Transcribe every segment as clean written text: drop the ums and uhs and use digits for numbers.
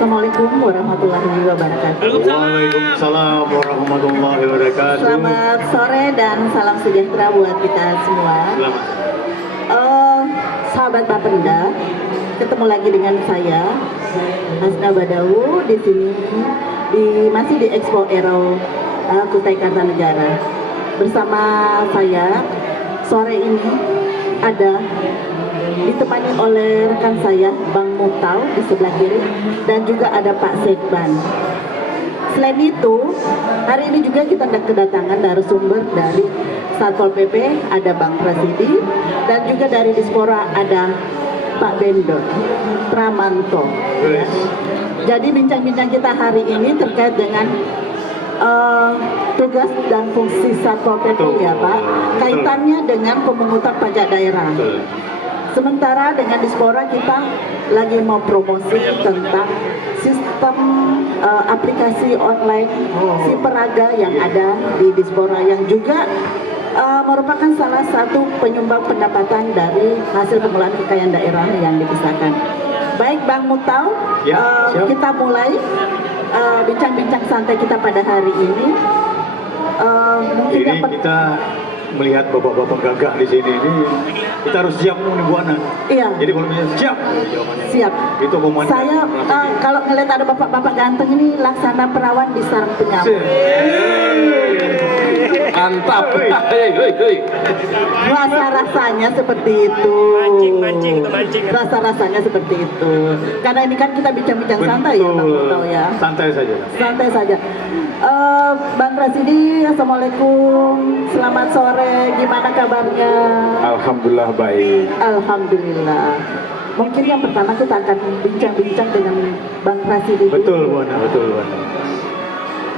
Assalamualaikum warahmatullahi wabarakatuh. Waalaikumsalam warahmatullahi wabarakatuh. Selamat sore dan salam sejahtera buat kita semua. Selamat. Sahabat Bapenda, ketemu lagi dengan saya Hasna Badawu di sini masih di Expo Aero Kutai Kartanegara. Bersama saya sore ini ada ditemani oleh rekan saya Bang Muftau di sebelah kiri dan juga ada Pak Sekban. Selain itu, hari ini juga kita kedatangan narasumber dari Satpol PP, ada Bang Presidi, dan juga dari Dispora ada Pak Bendo Pramanto. Jadi bincang-bincang kita hari ini terkait dengan tugas dan fungsi Satpol PP ya Pak, kaitannya dengan pemungutan pajak daerah. Sementara dengan Dispora kita lagi mau promosi tentang sistem aplikasi online si Peraga yang ada di Dispora yang juga merupakan salah satu penyumbang pendapatan dari hasil pengelolaan kekayaan daerah yang dipisahkan. Baik Bang Muftau, kita mulai bincang-bincang santai kita pada hari ini. Mungkin Ini kita melihat bapak-bapak gagah di sini ini, kita harus siap nih Bu Ana. Iya. Jadi kalau misalnya siap, jawabannya. Siap. Itu komandan. Saya kalau ngeliat ada bapak-bapak ganteng ini laksana perawan di sarang penyamar. Mantap. Rasa-rasanya seperti itu. Mancing itu mancing. Rasa-rasanya seperti itu. Karena ini kan kita bincang-bincang santai ya Bang Muftau ya. Santai saja. Santai saja. Bang Presidi, Assalamualaikum. Selamat sore. Gimana kabarnya? Alhamdulillah baik. Alhamdulillah. Mungkin yang pertama kita akan bincang-bincang dengan Bang Presidi. Betul Bu Ana, betul Bu Ana.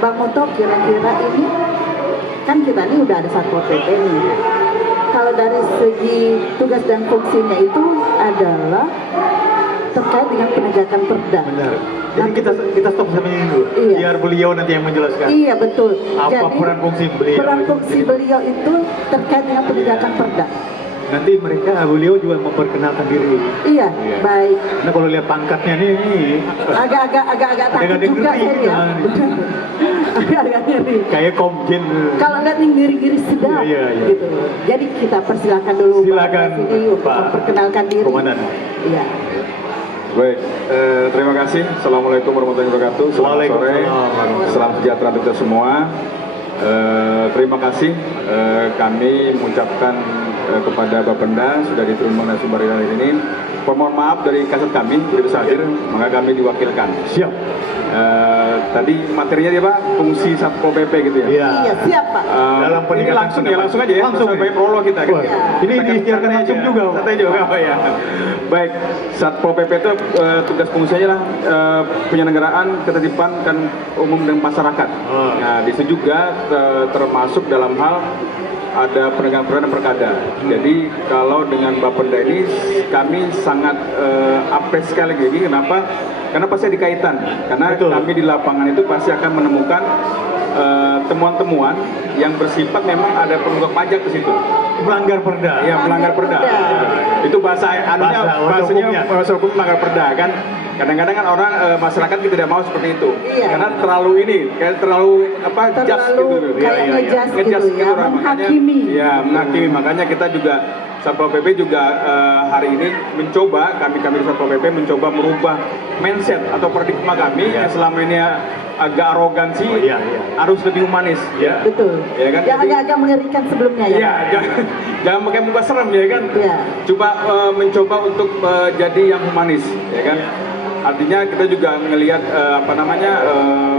Bang Muftau, kira-kira ini kan kita ini udah ada Satpol PP nih. Kalau dari segi tugas dan fungsinya itu adalah terkait dengan penegakan perda. Benar. Jadi kita stop sampai ini dulu. Iya. Biar beliau nanti yang menjelaskan. Iya betul. Apa Jadi, peran fungsi beliau? Peran fungsi beliau itu terkait dengan penegakan perda. Nanti beliau juga memperkenalkan diri. Iya, Iya. baik. Nah kalau lihat pangkatnya nih, Agak takut juga saya ya. Agak ngeri. kayak komjen. Kalau lihat nih ngiri-ngiri sedap, Iya. gitu. Jadi kita persilakan dulu Silakan, Pak Presidi untuk Pak memperkenalkan diri. Komandan. Iya. Baik, terima kasih. Assalamualaikum warahmatullahi wabarakatuh. Selamat sore, salam sejahtera untuk kita semua. Terima kasih kami mengucapkan kepada Bapenda sudah diturunkan narasumber hari ini. Permohon maaf dari kasat kami tidak bisa hadir, maka kami diwakilkan. Siap. Tadi materinya dia Pak, fungsi Satpol PP gitu ya. Iya. Iya, siap Pak. Dalam peningkatan ini langsung ya, langsung aja ya. Langsung sampai ya? prolog kita kan. Wah, ini Kita diikhtiarkan santai langsung aja. juga, Pak. Santai juga Pak ya. Baik, Satpol PP itu tugas fungsinya lah penyelenggaraan ketertiban kan umum dan masyarakat. Nah, di situ juga termasuk dalam hal ada penegakan perda dan perkada. Jadi kalau dengan Bapenda ini kami sangat apes sekali lagi. Kenapa? Karena pasti ada kaitan. Karena Betul. kami di lapangan itu pasti akan menemukan temuan-temuan yang bersifat memang ada penunggak pajak di situ. Melanggar perda. Iya, melanggar perda. Itu bahasa anunya, bahasanya bahasa hukum melanggar perda kan. Kadang-kadang kan orang masyarakat tidak mau seperti itu. Iya. Karena terlalu terlalu jas gitu. Kayak ngejas gitu ya, Makanya, menghakimi. ya, menghakimi. Makanya kita juga Satpol PP juga hari ini mencoba, kami di Satpol PP mencoba merubah mindset atau paradigma kami yang selama ini agak arogansi, harus lebih humanis. Ya. Betul. Ya kan? Yang Jadi- agak-agak mengerikan sebelumnya ya. Iya, jangan pakai muka serem ya kan. Iya. Coba mencoba untuk jadi yang humanis, ya kan. Artinya kita juga melihat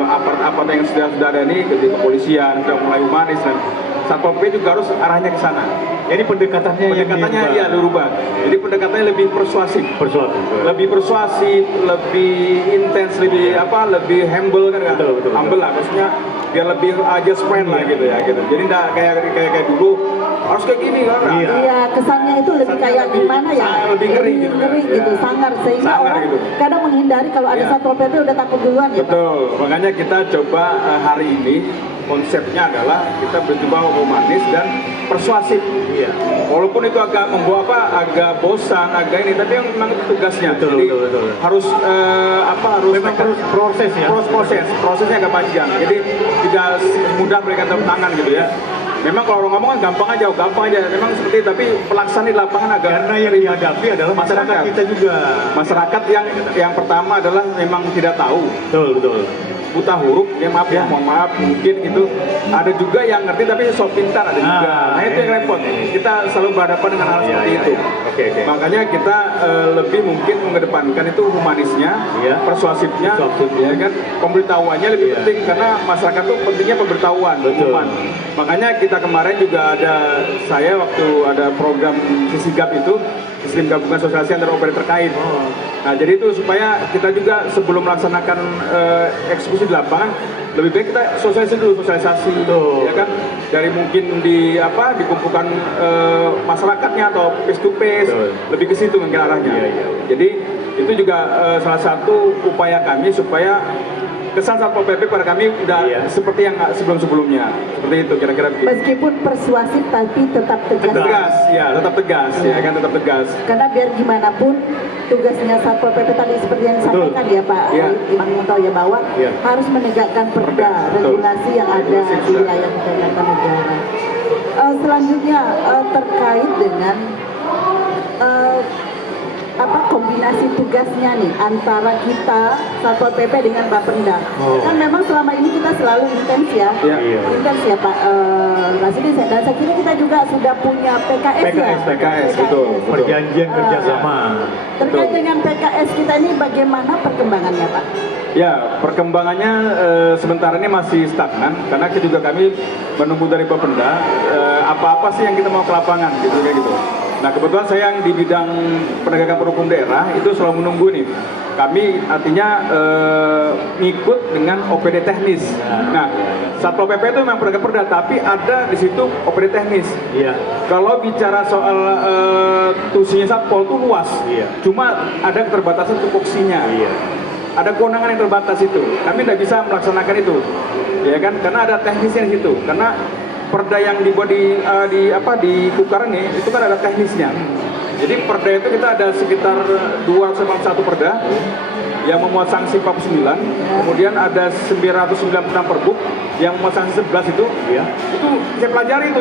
aparat yang sudah ada ini, di kepolisian sudah mulai humanis dan Satpol PP juga harus arahnya ke sana. Jadi pendekatannya Pendekatannya dirubah. Jadi pendekatannya lebih persuasif. Lebih persuasif, lebih intens, lebih humble kan? Betul. Humble lah, maksudnya biar lebih just friend lah gitu ya gitu. Jadi nggak kayak dulu harus kayak gini kan? Iya, kesannya itu lebih kayak gimana ya? Lebih ngeri gitu. gitu, Ya. sangar sehingga Sangar orang gitu. kadang menghindari kalau ada Iya. Satpol PP udah takut duluan ya Pak. Betul, makanya kita coba hari ini konsepnya adalah kita bercoba humanis dan persuasif. Iya. Walaupun itu agak membawa agak bosan, agak ini, tapi yang memang itu tugasnya. Betul, Jadi betul. harus harus Memang proses ya. prosesnya agak panjang. Jadi tidak mudah berikan tepuk tangan gitu ya. Memang kalau orang ngomong kan gampang aja. Memang seperti itu, tapi pelaksanaan di lapangan agak Karena yang dihadapi adalah masyarakat kita juga. Masyarakat yang pertama adalah memang tidak tahu, Betul. buta huruf, ya maaf ya, mohon maaf mungkin itu. Ada juga yang ngerti tapi sok pintar ada juga. Nah itu yang repot. Kita selalu berhadapan dengan hal seperti itu. Oke. Makanya kita lebih mungkin mengedepankan itu humanisnya, Iya. persuasifnya, Persuasifnya. ya kan, pemberitahuannya lebih Iya. penting karena masyarakat tuh pentingnya pemberitahuan, Betul. hukuman. Makanya kita kemarin juga saya waktu ada program Sisigap itu, Sistem Gabungan Sosialisasi Antar Operator terkait. Nah, jadi itu supaya kita juga sebelum melaksanakan eksekusi di lapangan, lebih baik kita sosialisasi Betul. ya kan, dari mungkin dikumpulkan masyarakatnya atau face to face, Betul. lebih ke situ mungkin arahnya. Iya. Jadi itu juga salah satu upaya kami supaya kesan Satpol PP pada kami udah Iya. seperti yang sebelum-sebelumnya. Seperti itu kira-kira begitu. Meskipun persuasif tapi tetap tegas. Tegas, ya tetap tegas, ya kan tetap tegas. Karena biar gimana pun tugasnya Satpol PP tadi seperti yang Betul. disampaikan ya Pak Iya. Imam Muntaw ya, bahwa Iya. harus menegakkan perda, Betul. regulasi yang ada Regulasi di wilayah Kutai Kartanegara. Selanjutnya terkait dengan kombinasi tugasnya nih antara kita Satpol PP dengan Bapenda. Kan memang selama ini kita selalu intens ya. Iya. Intens ya Pak Rasidi, dan saya kira kita juga sudah punya PKS ya. PKS, betul. Perjanjian kerjasama. Terkait dengan PKS kita ini bagaimana perkembangannya Pak? Ya, perkembangannya sementara ini masih stagnan karena juga kami menunggu dari Bapenda apa-apa sih yang kita mau ke lapangan gitu kayak gitu. Nah, kebetulan saya yang di bidang penegakan hukum daerah itu selalu menunggu nih. Kami artinya ngikut dengan OPD teknis. Nah, Satpol PP itu memang penegak perda, tapi ada di situ OPD teknis. Iya. Kalau bicara soal tusinya Satpol itu luas, Iya. cuma ada keterbatasan tupoksinya. Iya. Ada kewenangan yang terbatas itu. Kami tidak bisa melaksanakan itu, ya kan? Karena ada teknisnya di situ. Karena perda yang dibuat di Kukar ini itu kan ada teknisnya. Jadi perda itu kita ada sekitar 291 perda yang memuat sanksi 49, kemudian ada 996 perbuk yang memuat sanksi 11 itu. Iya. Itu saya pelajari itu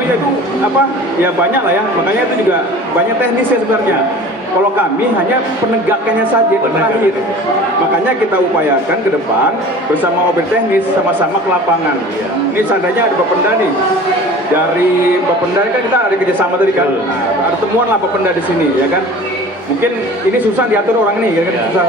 ya banyak lah ya. Makanya itu juga banyak teknisnya sebenarnya. Kalau kami hanya penegakannya saja itu terakhir. Makanya kita upayakan ke depan bersama OB teknis sama-sama ke lapangan. Ini seandainya ada Bapenda nih. Dari Bapenda kan kita ada kerjasama tadi kan. Nah, ada temuan lah Bapenda di sini ya kan. Mungkin ini susah diatur orang ini ya kan, susah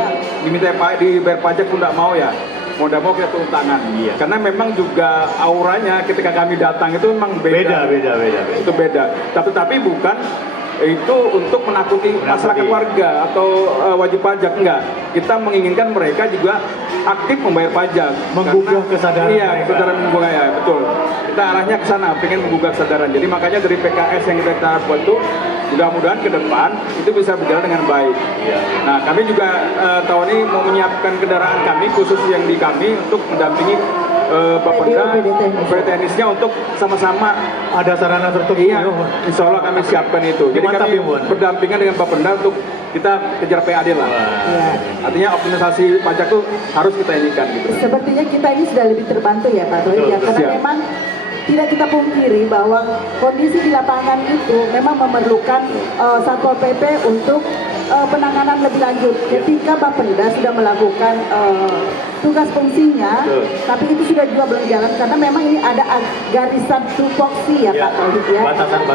dibayar pajak pun tidak mau ya. Mau tidak mau kita turun tangan. Karena memang juga auranya ketika kami datang itu memang beda. Beda. Itu beda. Tapi bukan itu untuk menakuti masyarakat warga atau wajib pajak, enggak. Kita menginginkan mereka juga aktif membayar pajak, Menggugah kesadaran iya, mereka. kesadaran menggugah ya, betul. Kita arahnya ke sana, pengen menggugah kesadaran. Jadi makanya dari PKS yang kita buat itu mudah-mudahan ke depan itu bisa berjalan dengan baik. Nah, kami juga tahun ini mau menyiapkan kendaraan kami khusus yang di kami untuk mendampingi Bapenda, OPD teknisnya untuk sama-sama. Ada sarana tertentu. Iya, insya Allah kami siapkan itu. Jadi Mantap kami ya, Bun. berdampingan dengan Bapenda untuk kita kejar PAD lah. Ya. Artinya optimalisasi pajak itu harus kita inikan gitu. Sepertinya kita ini sudah lebih terbantu ya Pak Roy ya, karena siap. memang tidak kita pungkiri bahwa kondisi di lapangan itu memang memerlukan Satpol PP untuk penanganan lebih lanjut. Ketika Bapenda sudah melakukan tugas fungsinya, tapi itu sudah juga belum jalan karena memang ini ada garisan tupoksi ya Pak Tauhid ya.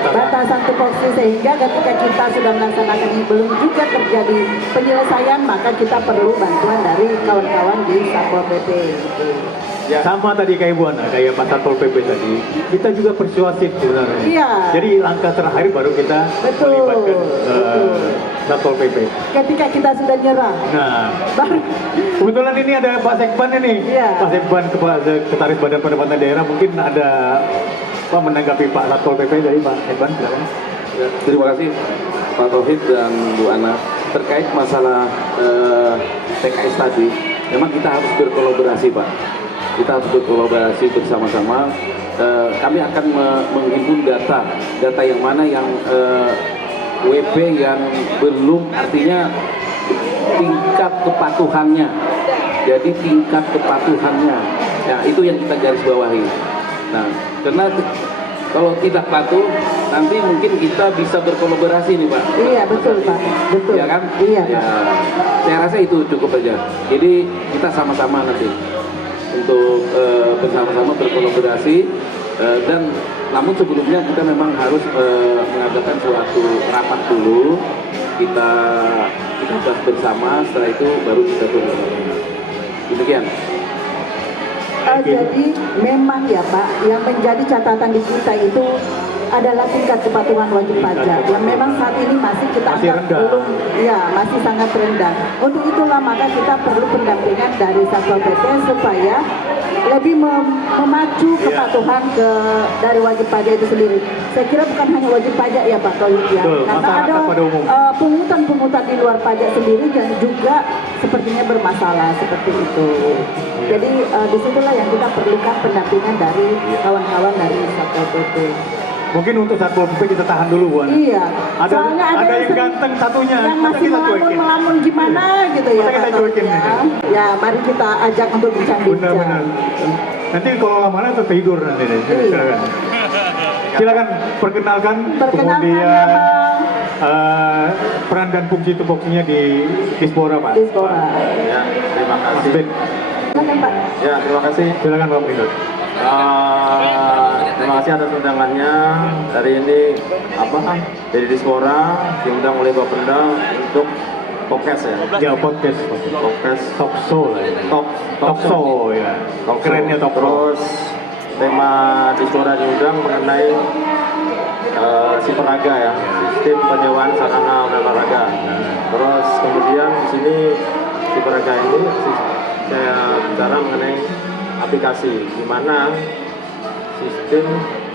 Batasan tupoksi, sehingga ketika kita sudah melaksanakan ini belum juga terjadi penyelesaian, maka kita perlu bantuan dari kawan-kawan di Satpol PP. Ya. Sama tadi kayak Bu Ana, kayak Pak Satpol PP tadi, kita juga persuasif sebenarnya. Iya. Jadi langkah terakhir baru kita Betul. melibatkan Betul. Satpol PP. Ketika kita sudah nyerah, Nah, baru kebetulan ini ada Pak Sekban ini. Iya. Pak Sekban, Kepala Sekretaris Badan Pendapatan Daerah, mungkin ada Pak menanggapi Pak Satpol PP dari Pak Sekban, silakan. Ya, terima kasih Pak Tauhid dan Bu Ana. Terkait masalah TKS tadi, memang kita harus berkolaborasi Pak. Kita harus berkolaborasi bersama-sama kami akan menghimpun data yang mana yang WP yang belum, artinya tingkat kepatuhannya. Jadi tingkat kepatuhannya, ya itu yang kita garis bawahi. Nah, karena kalau tidak patuh, nanti mungkin kita bisa berkolaborasi nih Pak. Iya betul Pak, betul. Ya kan? Iya Ya, Pak. saya rasa itu cukup aja. Jadi kita sama-sama nanti untuk bersama-sama berkolaborasi, dan namun sebelumnya kita memang harus mengadakan suatu rapat dulu. Kita bahas bersama, setelah itu baru kita berkolaborasi. Demikian. Jadi memang ya Pak, yang menjadi catatan di kita itu adalah tingkat kepatuhan wajib pajak yang memang saat ini masih kita Masih anggap rendah. belum, ya masih sangat rendah. Untuk itulah maka kita perlu pendampingan dari Satpol PP supaya lebih memacu kepatuhan dari wajib pajak itu sendiri. Saya kira bukan hanya wajib pajak ya Pak Tohid ya, Betul, karena masyarakat ada pada umum. pungutan-pungutan di luar pajak sendiri yang juga sepertinya bermasalah seperti itu. Jadi disitulah yang kita perlukan pendampingan dari kawan-kawan dari Satpol PP. Mungkin untuk Satpol PP kita tahan dulu, Bu Ana. Iya. Ada Soalnya yang sering- ganteng satunya. yang Masa masih kita cuekin? melamun gimana gitu ya Masa kita Pak Tohid cuekin? ya. Ya mari kita ajak untuk bincang-bincang. Benar-benar. Nanti kalau lama-lama tertidur nanti deh. Iya. Silakan. Silakan perkenalkan, Perkenalkan kemudian nama peran dan fungsi tupoksinya di Dispora Pak. Dispora. Ya, terima Mas kasih. Ben, Silakan Pak. Ya, terima kasih. silakan Pak Pringgot. Terima kasih atas undangannya. Hari ini dari Dispora diundang oleh Bapenda untuk podcast ya. Ya podcast, Podcast talk show lah. Ya. talk show ya. Kerennya talk show. Terus tema Dispora diundang mengenai Siperaga ya, sistem penyewaan sarana olahraga. Terus kemudian di sini Siperaga ini saya bicara mengenai aplikasi di mana sistem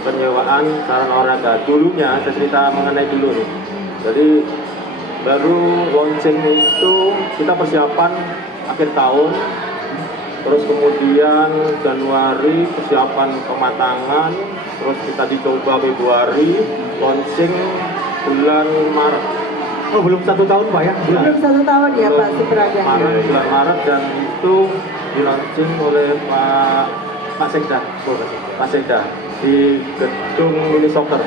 penyewaan sarana olahraga. Dulunya saya cerita mengenai dulu nih. Jadi baru launching itu kita persiapan akhir tahun, terus kemudian Januari persiapan pematangan, terus kita dicoba Februari, launching bulan Maret. Oh belum 1 tahun Pak ya? Belum 1 tahun ya Pak Siperaga. Bulan Maret, dan itu dilaunching oleh Pak Sekda di gedung Mini Soccer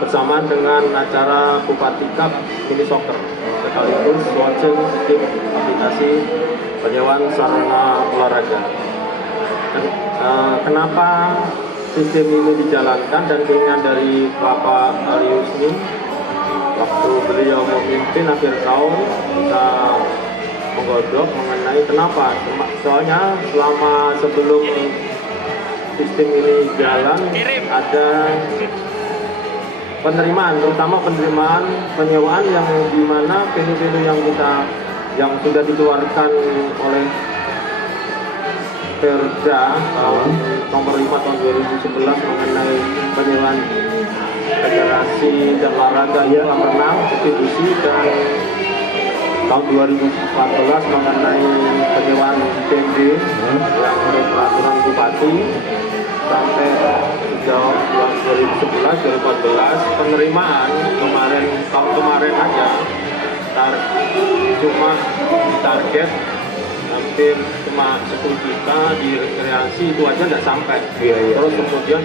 bersamaan dengan acara Bupati Cup Mini Soccer, sekaligus launching sistem aplikasi penyewaan sarana olahraga. Kenapa sistem ini dijalankan dan keinginan dari Bapak Ali Husni waktu beliau memimpin akhir tahun, kita menggodok mengenai kenapa. Soalnya selama sebelum sistem ini jalan ada penerimaan, terutama penerimaan penyewaan yang dimana venue-venue yang sudah dikeluarkan oleh Perda nomor 5 tahun 2011 mengenai penyewaan federasi dan olahraga kolam renang, distribusi, dan tahun 2014 mengenai penyewaan TND yang menurut peraturan Bupati, sampai sejak tahun 2011-2014 penerimaan tahun kemarin aja cuma target hampir cuma 10 juta di rekreasi, itu aja nggak sampai. Terus kemudian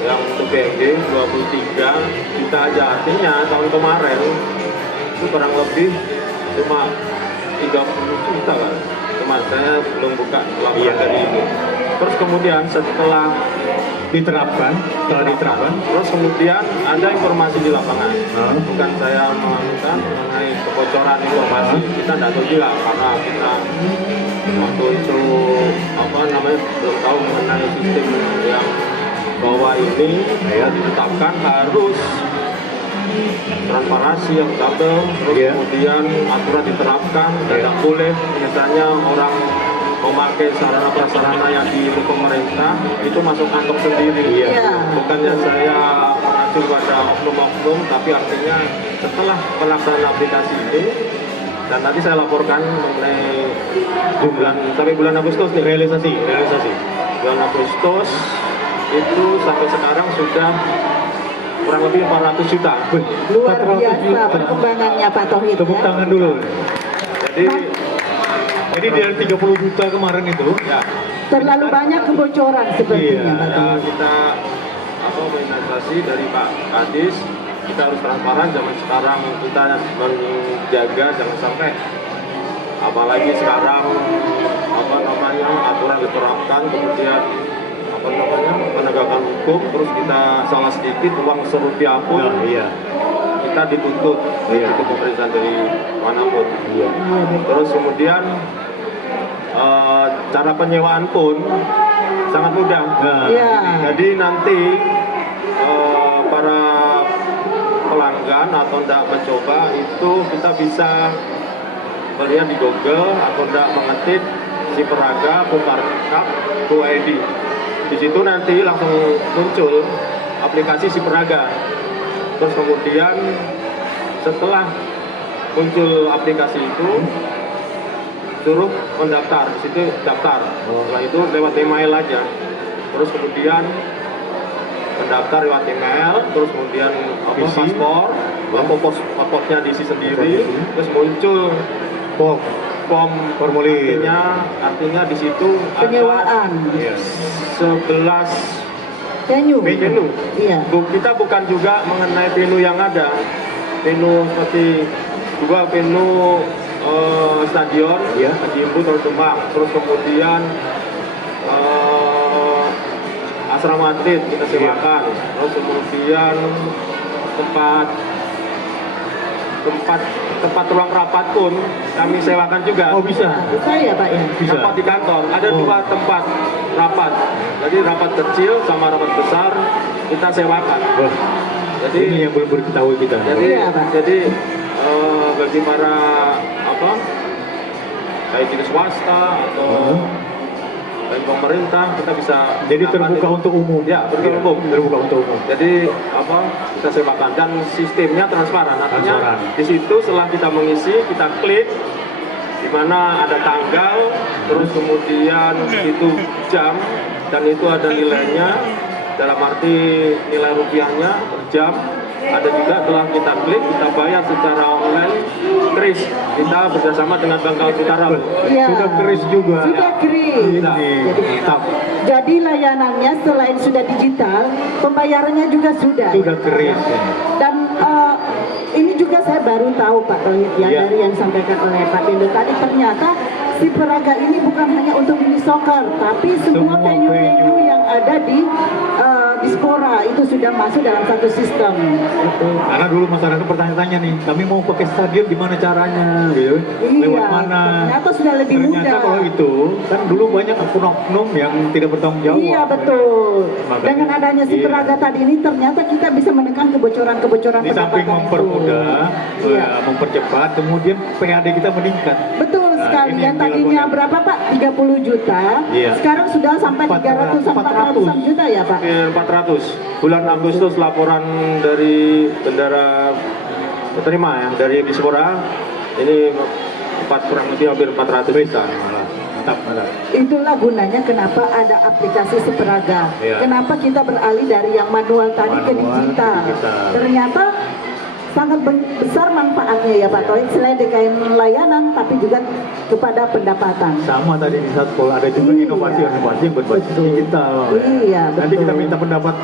yang untuk BMG 23 juta aja, artinya tahun kemarin itu kurang lebih cuma 30 juta kan. Cuma saya belum buka laporan dari ini. Terus kemudian setelah Diterapkan. terus kemudian ada informasi di lapangan. Bukan saya melakukan mengenai kebocoran informasi, kita tidak tahu juga karena kita waktu itu belum tahu mengenai sistem yang bahwa ini ditetapkan harus transparansi yang double, terus kemudian aturan diterapkan, tidak boleh misalnya orang memakai sarana prasarana yang dimiliki pemerintah itu masuk kantong sendiri. Bukannya saya mengacu pada oknum-oknum, tapi artinya setelah pelaksanaan aplikasi ini, dan nanti saya laporkan mengenai sampai bulan Agustus nih realisasi. bulan Agustus itu sampai sekarang sudah kurang lebih 400 juta. Luar 400 biasa juta. perkembangannya Pak Tauhid. Tepuk Ya. tangan dulu. Jadi Dari 30 juta kemarin itu, ya, Terlalu banyak kebocoran sepertinya Iya. Pak ya Tauhid. kita organisasi dari Pak Kadis, kita harus transparan. Zaman sekarang kita menjaga jangan sampai, apalagi sekarang aturan diterapkan, kemudian penegakan hukum, terus kita salah sedikit uang serupiah pun nah, iya. kita dituntut, Iya. itu pemeriksaan dari manapun. Iya. Terus kemudian cara penyewaan pun sangat mudah. Nah, Iya. Jadi nanti para pelanggan atau tidak mencoba itu kita bisa melihat di Google atau tidak mengetik Siperaga Putarkap ID. Di situ nanti langsung muncul aplikasi Siperaga. Terus kemudian setelah muncul aplikasi itu suruh mendaftar, di situ daftar. Setelah itu lewat email aja. Terus kemudian mendaftar lewat email, terus kemudian Isi. paspor, paspornya diisi sendiri, terus muncul form Formulir. artinya di situ ada Penyewaan. Iya. 11 Venue. venue. Iya. Kita bukan juga mengenai venue yang ada, venue seperti juga venue stadion, Iya. Haji Imbu Tor Demak, terus kemudian asrama atlet kita sewakan, terus kemudian tempat ruang rapat pun kami sewakan juga. Oh bisa. Bisa ya Pak ya? Bisa. Tempat di kantor ada Oh. 2 tempat rapat, jadi rapat kecil sama rapat besar kita sewakan. Wah, Jadi ini yang belum diketahui kita. Iya, Pak. jadi bagi para baik itu swasta atau baik pemerintah, kita bisa Jadi gunakan terbuka itu. untuk umum. Ya, terbuka umum. Terbuka untuk umum. Jadi kita sewakan dan sistemnya transparan. Artinya Transparan. di situ setelah kita mengisi, kita klik di mana ada tanggal, terus kemudian itu jam, dan itu ada nilainya dalam arti nilai rupiahnya per jam. Ada juga telah kita klik, kita bayar secara online, kris. Kita bersama dengan Bank Utara. Iya. Sudah kris juga. Sudah kris. Ini mantap. Jadi layanannya selain sudah digital, pembayarannya juga sudah. Sudah kris. Dan ini juga saya baru tahu Pak Tauhid ya, Iya. dari yang disampaikan oleh Pak Dendo tadi, ternyata Siperaga ini bukan hanya untuk mini soccer, tapi semua Semua venue-venue yang ada di Dispora itu sudah masuk dalam satu sistem. Gitu. Karena dulu masyarakat bertanya-tanya nih, kami mau pakai stadion gimana caranya, gitu. Lewat Iya, mana? ternyata sudah lebih Ternyata mudah. kalau itu kan dulu banyak oknum yang tidak bertanggung jawab. Iya betul. Makanya, Dengan adanya iya. Siperaga tadi ini ternyata kita bisa menekan kebocoran-kebocoran Di samping pendapatan mempermudah, itu. Iya. mempercepat, kemudian PAD kita meningkat. Betul Nah, sekali. ini Yang yang tadinya dilakukan. berapa Pak? 30 juta. Iya. Sekarang sudah sampai 300 400 juta ya Pak? 400. Bulan Agustus laporan dari bendara terima ya dari Dispora ini kurang lebih hampir 400 juta. Mantap, mantap. Itulah gunanya kenapa ada aplikasi Siperaga. Iya. Kenapa kita beralih dari yang manual tadi ke Manual, digital. digital. Ternyata sangat besar manfaatnya ya Pak Tohid, selain DKM layanan tapi juga kepada pendapatan. Sama tadi di Satpol ada juga Iya. inovasi-inovasi yang berbasis Betul. digital. Iya, Nanti betul. kita minta pendapat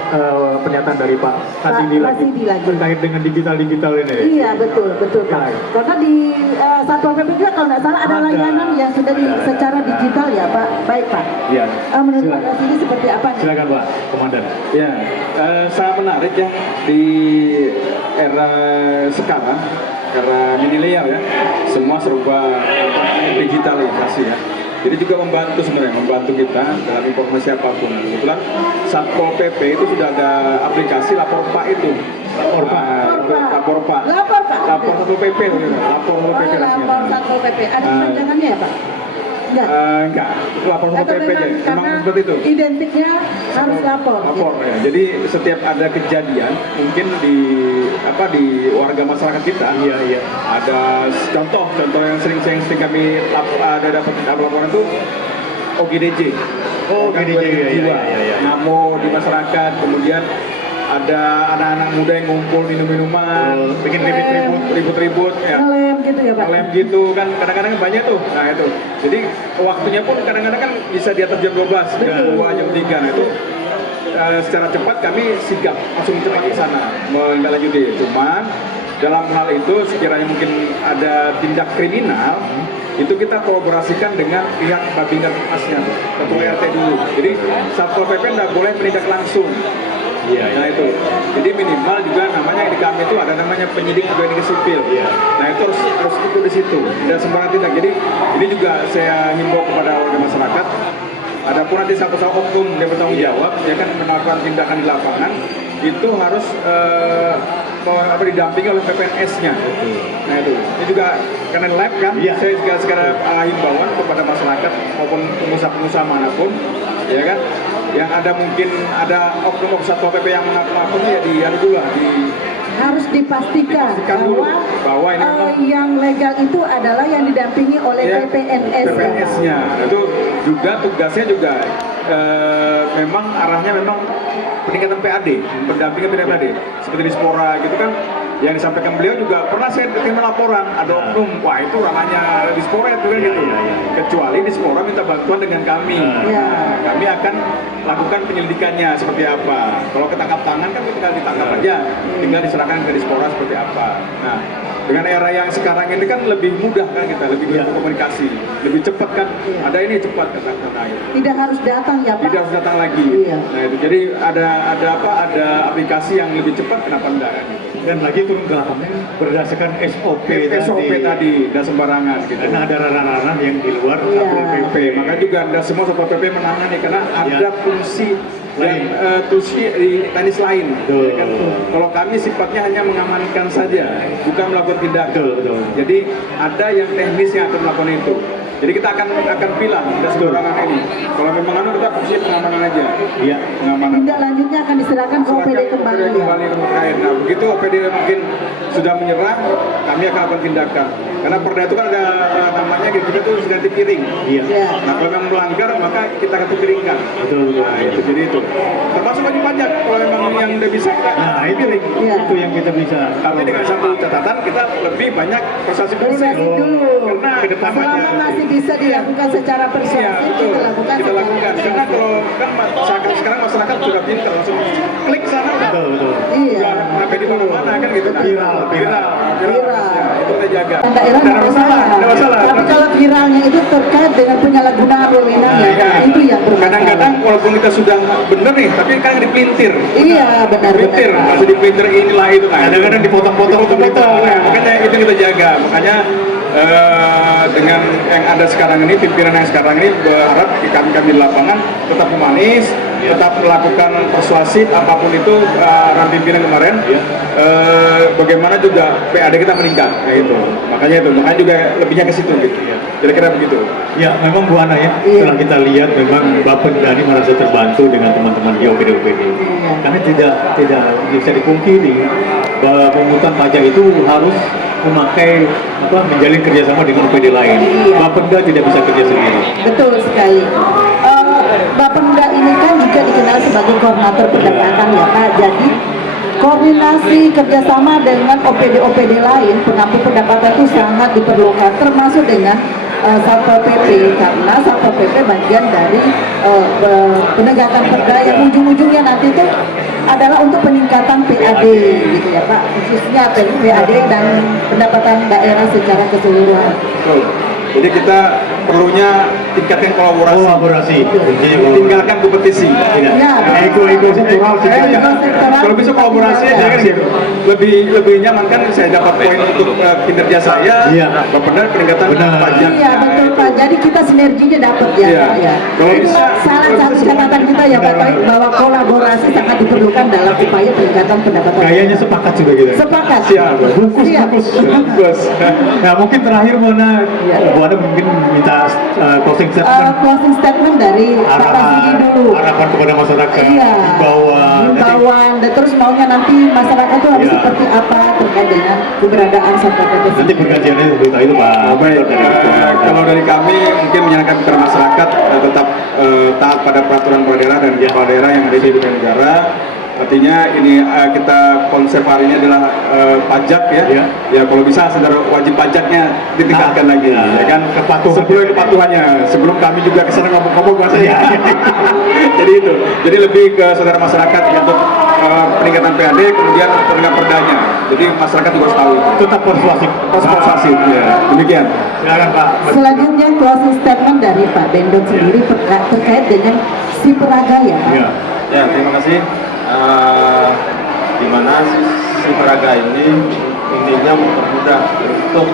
pernyataan dari Pak Kasidi lagi Kasidi lagi. terkait dengan digital ini. Iya betul Pak. Iya. Karena di Satpol PP juga kalau nggak salah ada Ada. layanan yang sudah secara digital ya Pak. Baik Pak. Iya. Menurut Pak Silakan. Kasidi seperti apa nih? Silakan Pak Komandan. Ya, sangat menarik ya di era sekarang karena milenial ya, semua serba digitalisasi ya. Jadi juga membantu sebenarnya, membantu kita dalam informasi apapun. Kebetulan Satpol PP itu sudah ada aplikasi lapor Pak itu. Lapor Pak. Lapor Pak. Lapor Pak. Lapor Satpol PP, lapor Satpol PP. Lapor Satpol PP. Ada kepanjangannya ya Pak? Enggak. Enggak, lapor Satpol Atau PP aja. memang Memang karena seperti itu. identiknya harus lapor. Lapor ya. Jadi setiap ada kejadian mungkin di warga masyarakat kita. Iya, iya. Ada contoh yang sering kami dapat laporan itu OGDJ. Oh, Kan GDJ, iya, jiwa. iya. Namo di masyarakat, kemudian ada anak-anak muda yang ngumpul minum-minuman, bikin ribut-ribut, ya. Ngelem gitu ya Pak? Lem gitu kan kadang-kadang banyak tuh. Nah itu. Jadi waktunya pun kadang-kadang kan bisa di atas jam 12, jam 2, jam 3. Nah itu secara cepat kami sigap langsung cepat ke sana menindaklanjuti. Cuman dalam hal itu sekiranya mungkin ada tindak kriminal, itu kita kolaborasikan dengan pihak Babinsa Masnya, ketua RT dulu. Jadi Satpol PP tidak boleh menindak langsung. Iya, Nah itu, jadi minimal juga namanya di kami itu ada namanya penyidik juga di sipil. Iya. Nah itu harus ikut di situ, tidak sembarang tindak. Jadi ini juga saya himbau kepada warga masyarakat. Adapun nanti satu oknum yang bertanggung jawab, ya kan melakukan tindakan di lapangan, itu harus didampingi oleh PPNS-nya. Nah itu, ini juga karena lab kan, Iya. saya juga sekarang himbauan kepada masyarakat maupun pengusaha-pengusaha manapun, ya kan, yang ada mungkin ada oknum Satpol PP yang mengaku ya Harus dipastikan dulu bahwa, bahwa ini memang yang legal itu adalah yang didampingi oleh ya, PPNS. PPNS-nya. Itu juga tugasnya juga memang arahnya memang peningkatan PAD, pendampingan PAD. Seperti di Spora gitu kan, yang disampaikan beliau juga pernah saya terima laporan ada oknum, wah itu ranahnya di Spora itu kan gitu. Kecuali di Spora minta bantuan dengan kami. Nah, kami akan lakukan penyelidikannya seperti apa. Kalau ketangkap tangan kan tinggal ditangkap aja, tinggal diserahkan ke Dispora seperti apa. Nah, dengan era yang sekarang ini kan lebih mudah kan kita, lebih mudah berkomunikasi, lebih cepat kan. Ada ini cepat kata-kata itu. Tidak harus datang ya Pak? Tidak harus datang lagi. Iya. Nah itu jadi ada aplikasi yang lebih cepat, kenapa enggak kan? Gitu. Dan lagi turun ke lapangan berdasarkan SOP SOP tadi, dan sembarangan gitu. Karena ada ranah-ranah yang di luar Iya. Satpol PP. Maka juga tidak semua Satpol PP menangani karena ada fungsi Lain. dan fungsi di teknis lain. Betul. Ya kan? Kalau kami sifatnya hanya mengamankan saja, bukan melakukan tindakan. Betul. Jadi ada yang teknis yang akan melakukan itu. Jadi kita akan pilih tidak sembarangan ini. Kalau memang kita fungsi pengamanan aja. Iya. Pengamanan. Tindak lanjutnya akan diserahkan ke OPD kembali ya? kembali terkait. Nah begitu OPD mungkin sudah menyerah, kami akan lakukan tindakan. Karena perda itu kan ada namanya kita tuh sudah dipiring. Iya. Ya. Nah kalau memang melanggar maka kita akan piringkan. Betul. Nah itu jadi itu. Termasuk wajib pajak kalau memang yang udah bisa kita Nah, itu piring. Iya. itu yang kita bisa. Tapi dengan satu catatan kita lebih banyak prestasi dulu nih. Persuasif dulu. Karena ke depan Selama masih bisa dilakukan secara Iya, persuasif, betul. kita lakukan Kita secara lakukan. Karena kalau kan sekarang masyarakat sudah pintar langsung klik sana udah. Betul. Iya. Udah sampai di mana-mana kan gitu. Nah, Viral. Viral. Ya, itu kita jaga. Dan daerah Tidak nggak masalah, tidak masalah. Tapi kalau viralnya itu terkait dengan penyalahgunaan wewenang Nah, ya, iya. itu yang bermasalah. Kadang-kadang walaupun kita sudah bener nih, tapi kadang dipelintir. Iya, benar. Pelintir, masih dipelintir inilah itu. Nah, Kadang-kadang dipotong-potong. Nah, makanya itu kita jaga. Makanya dengan yang ada sekarang ini, pimpinan yang sekarang ini berharap kami di lapangan tetap humanis, tetap melakukan persuasif apapun itu arahan pimpinan kemarin. Bagaimana juga PAD kita meningkat, itu. Makanya juga lebihnya ke situ gitu. Kira-kira begitu. Ya, memang Bu Ana ya, setelah kita lihat memang Bapak Dhani merasa terbantu dengan teman-teman di OPD-OPD. Karena tidak bisa dipungkiri bahwa pemungutan pajak itu harus memakai menjalin kerjasama dengan OPD lain. Bapenda tidak bisa kerja sendiri. Betul sekali. Bapenda ini kan juga dikenal sebagai koordinator pendapatan ya Pak. Jadi koordinasi kerjasama dengan OPD-OPD lain pengampu pendapatan itu sangat diperlukan, termasuk dengan Satpol PP, karena Satpol PP bagian dari penegakan perda yang ujung-ujungnya nanti itu adalah untuk peningkatan PAD gitu ya Pak, khususnya PAD dan pendapatan daerah secara keseluruhan. Betul. Jadi kita perlunya tingkatkan kolaborasi. Kuncinya Tinggalkan kompetisi. Ya, Ego sektoral sih. Kalau bisa kolaborasi aja kan gitu. Lebih nyaman kan saya dapat poin untuk kinerja saya. Iya. Benar peningkatan pajak. Iya betul Pak. Jadi kita sinerginya dapat ya Iya. Pak ya. Kalau Itu bisa, salah satu catatan kita ya Pak bahwa kolaborasi sangat diperlukan dalam upaya peningkatan pendapatan. Kayaknya sepakat juga gitu. Sepakat. Siap. Siap. Bos. Nah, mungkin terakhir Bu Ana mungkin minta closing statement. Closing statement dari Pak Basidi dulu. Harapan kepada masyarakat. Iya. Himbauan. Dan terus maunya nanti masyarakat itu harus Iya. seperti apa terkait dengan keberadaan Satpol PP. Nanti berkajiannya untuk itu Pak. Baik, kalau dari kami kami mungkin menyarankan kepada masyarakat tetap taat pada peraturan kepala daerah dan kepala daerah yang ada di ibu negara. Artinya ini kita konsep hari ini adalah pajak ya. Ya kalau bisa saudara wajib pajaknya ditingkatkan lagi, ya kan? Kepatuhannya. Sebelum kami juga kesana ngomong-ngomong bahasanya. Jadi itu. Jadi lebih ke saudara masyarakat untuk peningkatan PAD, kemudian peningkatan perdanya. Jadi masyarakat juga harus tahu. Tetap persuasif. Persuasif. Ya. Demikian. Silakan Pak. Selanjutnya closing statement dari Pak Bendot sendiri terkait dengan si peraga ya Pak. Ya. Ya, terima kasih. Di mana si peraga ini intinya mempermudah untuk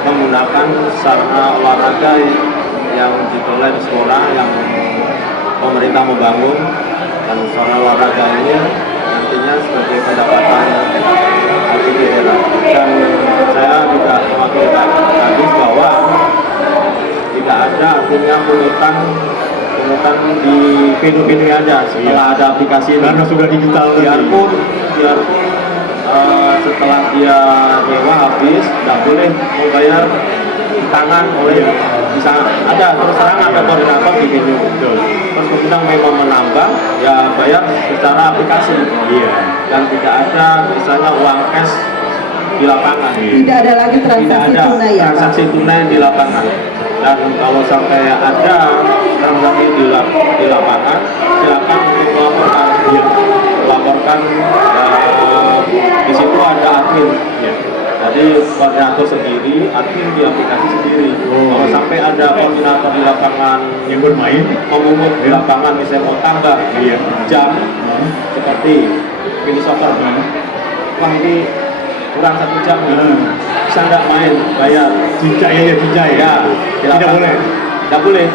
menggunakan sarana olahraga yang ditolak di sekolah yang pemerintah membangun, dan sarana olahraga ini nantinya sebagai pendapatan bagi daerah. Dan saya juga mewakilkan tadi bahwa tidak ada artinya pungutan di pintu-pintu aja setelah ada aplikasi ini. Karena sudah digital. Biarpun setelah dia nyewa habis, tidak boleh membayar di tangan oleh bisa ada terus terang ada koordinator di venue. Terus kemudian memang menambah ya bayar secara aplikasi. Dan tidak ada misalnya uang cash di lapangan. Tidak ada lagi transaksi tunai ya Pak. Transaksi tunai di lapangan. Dan kalau sampai ada transaksi di lapangan, silakan untuk melaporkan. Di situ ada admin. Jadi koordinator sendiri, admin di aplikasi sendiri. Kalau sampai ada koordinator di lapangan yang bermain, memungut di lapangan misalnya mau tambah jam seperti mini soccer, wah ini kurang 1 jam bisa nggak main bayar cincai ya. Tidak boleh. Tidak boleh.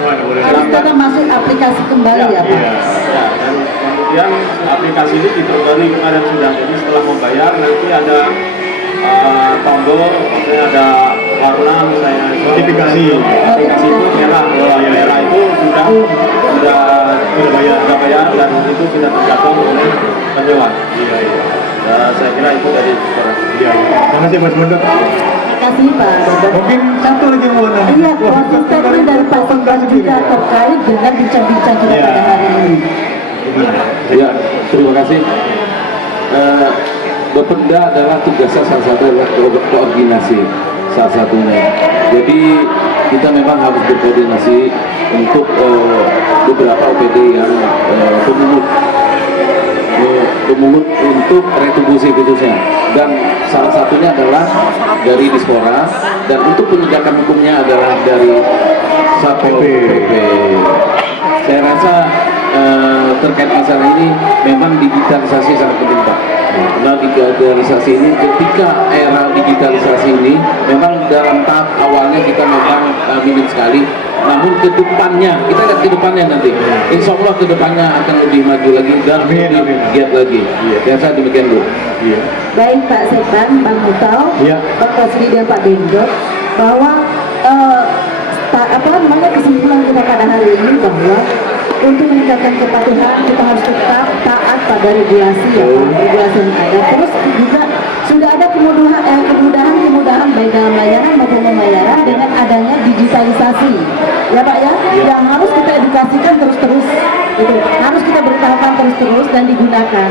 Harus tetap masuk aplikasi kembali ya Pak. Ya, dan kemudian aplikasi ini diperbarui kemarin sudah. Jadi setelah membayar nanti ada tombol, maksudnya ada warna misalnya Notifikasi. aplikasi itu merah. Kalau merah itu sudah bayar dan itu sudah terjadwal oleh penyewa. Saya kira itu dari Terima kasih Mas Bendot. Terima kasih Pak Bendot. Mungkin satu lagi mau nanya. Iya, closing statement dari Pak Sengkang juga terkait dengan bincang-bincang kita pada hari ini. Ya, terima kasih. Bapenda adalah tugasnya salah satu adalah koordinasi salah satunya. Jadi kita memang harus berkoordinasi untuk beberapa OPD yang pemungut untuk retribusi khususnya, dan salah satunya adalah dari Dispora, dan untuk penegakan hukumnya adalah dari Satpol PP. Saya rasa terkait masalah ini memang digitalisasi sangat penting Pak. Nah, digitalisasi ini ketika era digitalisasi ini memang dalam tahap awalnya kita memang minim sekali. Namun kedepannya, kita lihat kedepannya nanti, insya Allah kedepannya akan lebih maju lagi dan lebih giat lagi. Biasa demikian Bu. Baik Pak Sekban, Bang Mutau, Pak Presiden Pak Bendot, bahwa kesimpulan kita pada hari ini bahwa untuk meningkatkan kepatuhan kita harus tetap taat pada regulasi ya Pak, regulasi yang ada. Terus juga sudah ada kemudahan baik dalam layanan maupun pembayaran dengan adanya digitalisasi ya Pak ya, yang harus kita edukasikan terus-terus gitu. Harus kita beritahukan terus-terus dan digunakan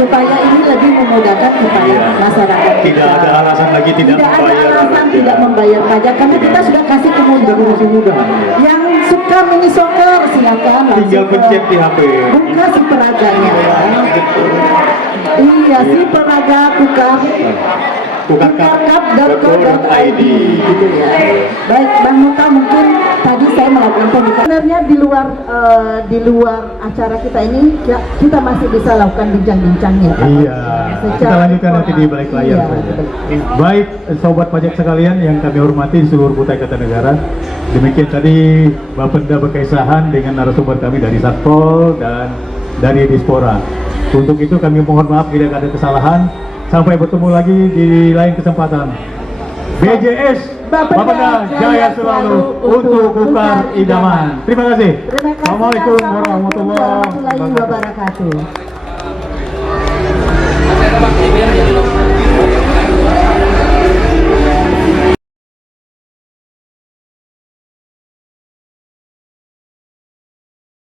supaya ini lebih memudahkan kepada masyarakat kita. Tidak ada alasan lagi tidak membayar pajak karena kita sudah kasih kemudahan. Yang suka mini soccer silakan tinggal pencet di HP. Buka si peraganya ya. Iya, si peraga kukarkap.co.id gitu ya. Baik, Bang Muta, mungkin tadi saya melakukan pembukaan. Sebenarnya di luar acara kita ini kita masih bisa lakukan bincang-bincangnya. Iya. Kita lanjutkan nanti di balik layar saja. Baik, sobat pajak sekalian yang kami hormati di seluruh Kutai Kartanegara. Demikian tadi Bapenda berkaisahan dengan narasumber kami dari Satpol dan dari Dispora. Untuk itu kami mohon maaf bila ada kesalahan. Sampai bertemu lagi di lain kesempatan. BJS Bapenda Jaya selalu untuk Kukar Idaman. Terima kasih. Assalamualaikum warahmatullahi wabarakatuh.